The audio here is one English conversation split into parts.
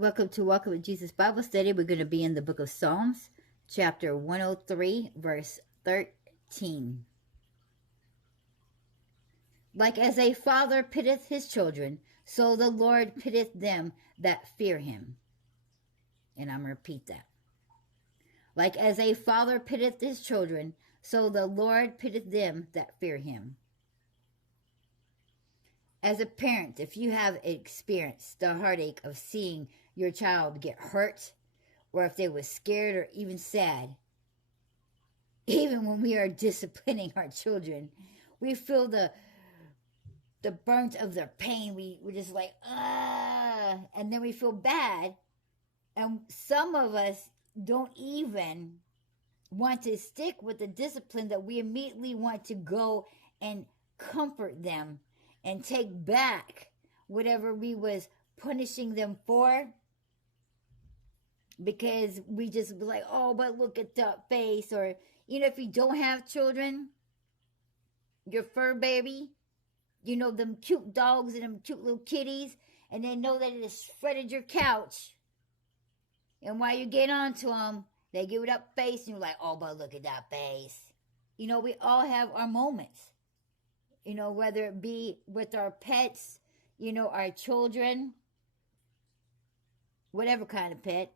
Welcome with Jesus Bible Study. We're going to be in the book of Psalms, chapter 103, verse 13. Like as a father pitteth his children, so the Lord pitteth them that fear him. And I'm going to repeat that. Like as a father pitteth his children, so the Lord pitteth them that fear him. As a parent, if you have experienced the heartache of seeing your child get hurt, or if they were scared or even sad, even when we are disciplining our children, we feel the burnt of their pain. We're just like, and then we feel bad. And some of us don't even want to stick with the discipline, that we immediately want to go and comfort them and take back whatever we was punishing them for, because we just be like, oh, but look at that face. Or, if you don't have children, your fur baby, them cute dogs and them cute little kitties, and they know that it has shredded your couch. And while you get onto them, they give it up face, and you're like, oh, but look at that face. We all have our moments. Whether it be with our pets, our children, whatever kind of pet,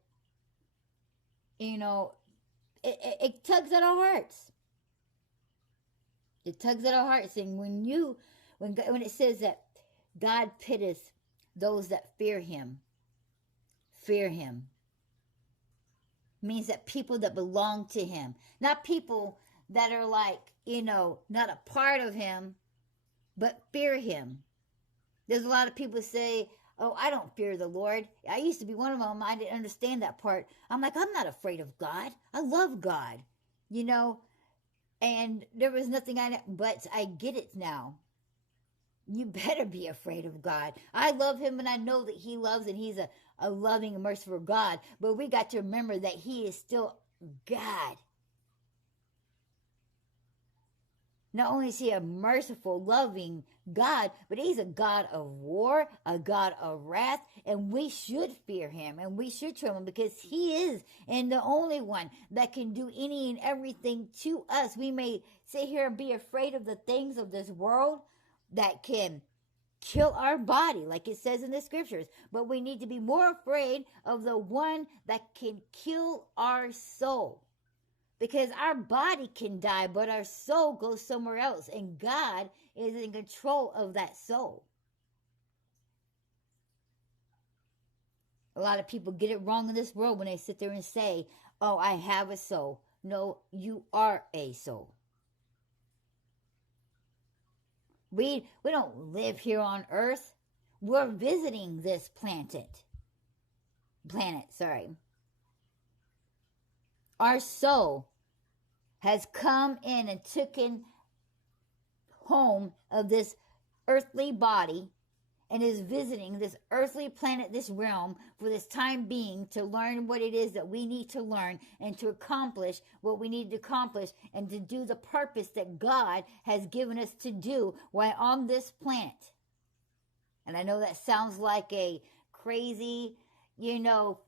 it tugs at our hearts. It tugs at our hearts. And when it says that God pitteth those that fear him, means that people that belong to him, not people that are like, not a part of him, but fear him. There's a lot of people say, oh, I don't fear the Lord. I used to be one of them. I didn't understand that part. I'm like, I'm not afraid of God. I love God, and there was nothing but I get it now. You better be afraid of God. I love him, and I know that he loves, and he's a loving and merciful God. But we got to remember that he is still God. Not only is he a merciful, loving God, but he's a God of war, a God of wrath, and we should fear him, and we should tremble, because he is and the only one that can do any and everything to us. We may sit here and be afraid of the things of this world that can kill our body, like it says in the scriptures, but we need to be more afraid of the one that can kill our soul. Because our body can die, but our soul goes somewhere else. And God is in control of that soul. A lot of people get it wrong in this world when they sit there and say, oh, I have a soul. No, you are a soul. We don't live here on earth. We're visiting this planet. Our soul has come in and taken home of this earthly body and is visiting this earthly planet, this realm, for this time being, to learn what it is that we need to learn, and to accomplish what we need to accomplish, and to do the purpose that God has given us to do while on this planet. And I know that sounds like a crazy,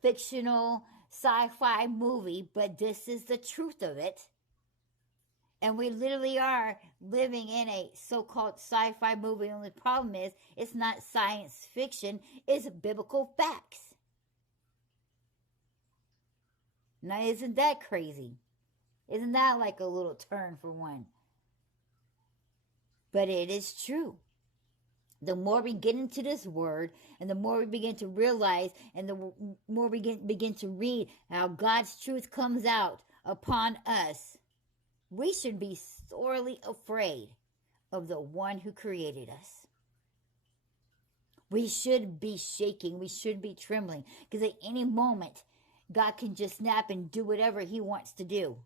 fictional sci-fi movie, but this is the truth of it. And we literally are living in a so-called sci-fi movie. The only problem is it's not science fiction, it's biblical facts. Now, isn't that crazy? Isn't that like a little turn for one? But it is true. The more we get into this word, and the more we begin to realize, and the more we begin to read how God's truth comes out upon us, we should be sorely afraid of the one who created us. We should be shaking. We should be trembling, because at any moment, God can just snap and do whatever he wants to do.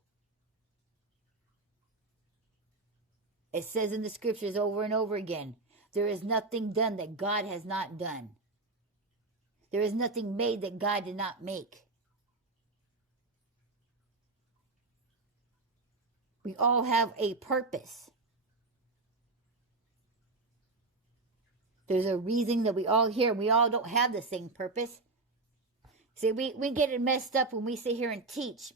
It says in the scriptures over and over again, there is nothing done that God has not done. There is nothing made that God did not make. We all have a purpose. There's a reason that we all here. We all don't have the same purpose. See, we get it messed up when we sit here and teach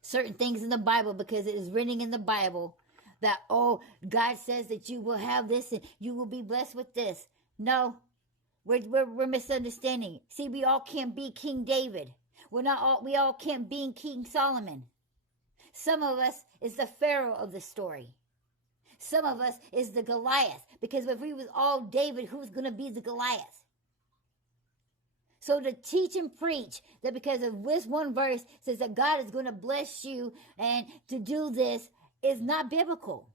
certain things in the Bible because it is written in the Bible that, oh, God says that you will have this and you will be blessed with this. No, we're misunderstanding. See, we all can't be King David. We all can't be King Solomon. Some of us is the Pharaoh of the story. Some of us is the Goliath. Because if we was all David, who's going to be the Goliath? So to teach and preach that because of this one verse says that God is going to bless you and to do this is not biblical.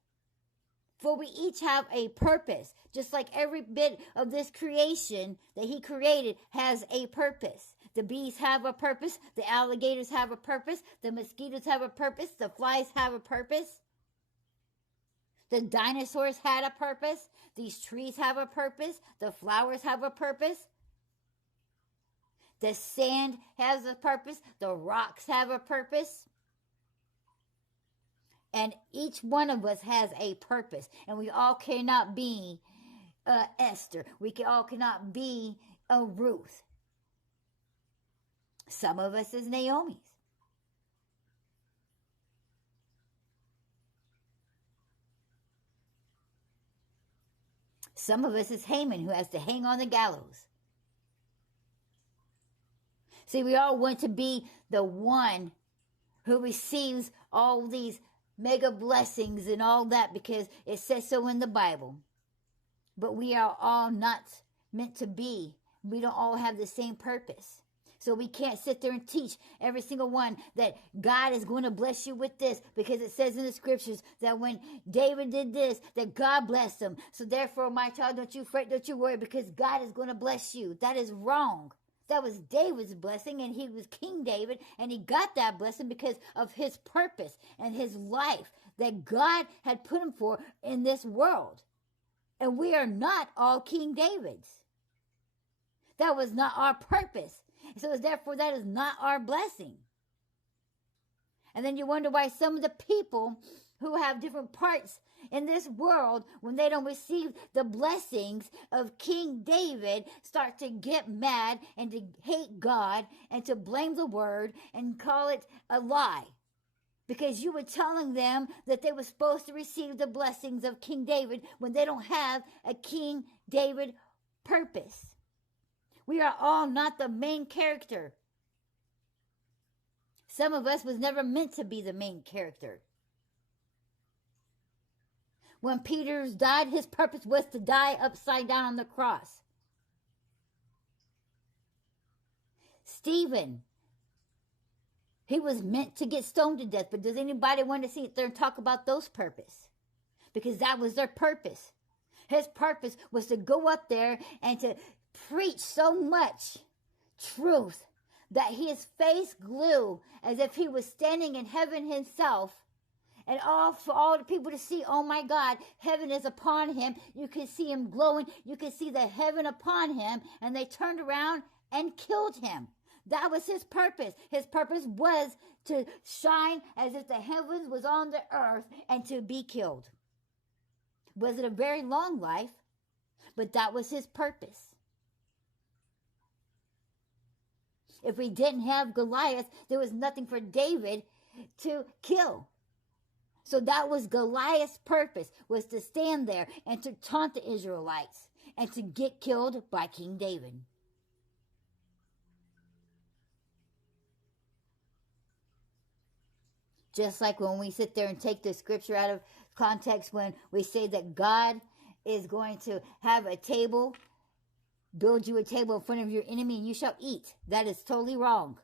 For we each have a purpose. Just like every bit of this creation that he created has a purpose. The bees have a purpose. The alligators have a purpose. The mosquitoes have a purpose. The flies have a purpose. The dinosaurs had a purpose. These trees have a purpose. The flowers have a purpose. The sand has a purpose. The rocks have a purpose. And each one of us has a purpose. And we all cannot be Esther. We all cannot be a Ruth. Some of us is Naomi's. Some of us is Haman, who has to hang on the gallows. See, we all want to be the one who receives all these mega blessings and all that because it says so in the Bible. But we are all not meant to be. We don't all have the same purpose. So we can't sit there and teach every single one that God is going to bless you with this because it says in the scriptures that when David did this, that God blessed him. So therefore, my child, don't you fret, don't you worry, because God is going to bless you. That is wrong. That was David's blessing, and he was King David, and he got that blessing because of his purpose and his life that God had put him for in this world. And we are not all King Davids. That was not our purpose. So therefore, that is not our blessing. And then you wonder why some of the people who have different parts in this world, when they don't receive the blessings of King David, start to get mad and to hate God and to blame the word and call it a lie. Because you were telling them that they were supposed to receive the blessings of King David when they don't have a King David purpose. We are all not the main character. Some of us was never meant to be the main character. When Peter died, his purpose was to die upside down on the cross. Stephen, he was meant to get stoned to death, but does anybody want to sit there and talk about those purpose? Because that was their purpose. His purpose was to go up there and to preach so much truth that his face glue as if he was standing in heaven himself, and for all the people to see, oh my God, heaven is upon him. You can see him glowing. You can see the heaven upon him, and they turned around and killed him. That was his purpose. His purpose was to shine as if the heavens was on the earth and to be killed. Was it a very long life? But that was his purpose. If we didn't have Goliath, there was nothing for David to kill. So that was Goliath's purpose, was to stand there and to taunt the Israelites and to get killed by King David. Just like when we sit there and take the scripture out of context, when we say that God is going to have a table, build you a table in front of your enemy and you shall eat. That is totally wrong.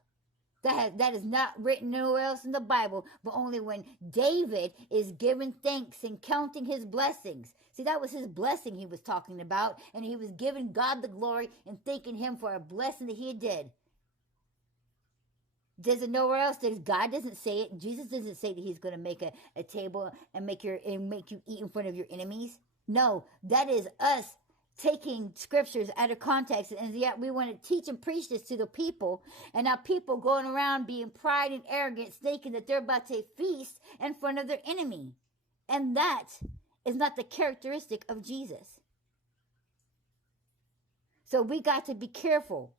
That is not written nowhere else in the Bible, but only when David is giving thanks and counting his blessings. See, that was his blessing he was talking about, and he was giving God the glory and thanking him for a blessing that he did. Does it nowhere else? God doesn't say it. Jesus doesn't say that he's going to make a table and make you eat in front of your enemies. No, that is us taking scriptures out of context, and yet we want to teach and preach this to the people, and now people going around being pride and arrogant, thinking that they're about to feast in front of their enemy, and that is not the characteristic of Jesus. So we got to be careful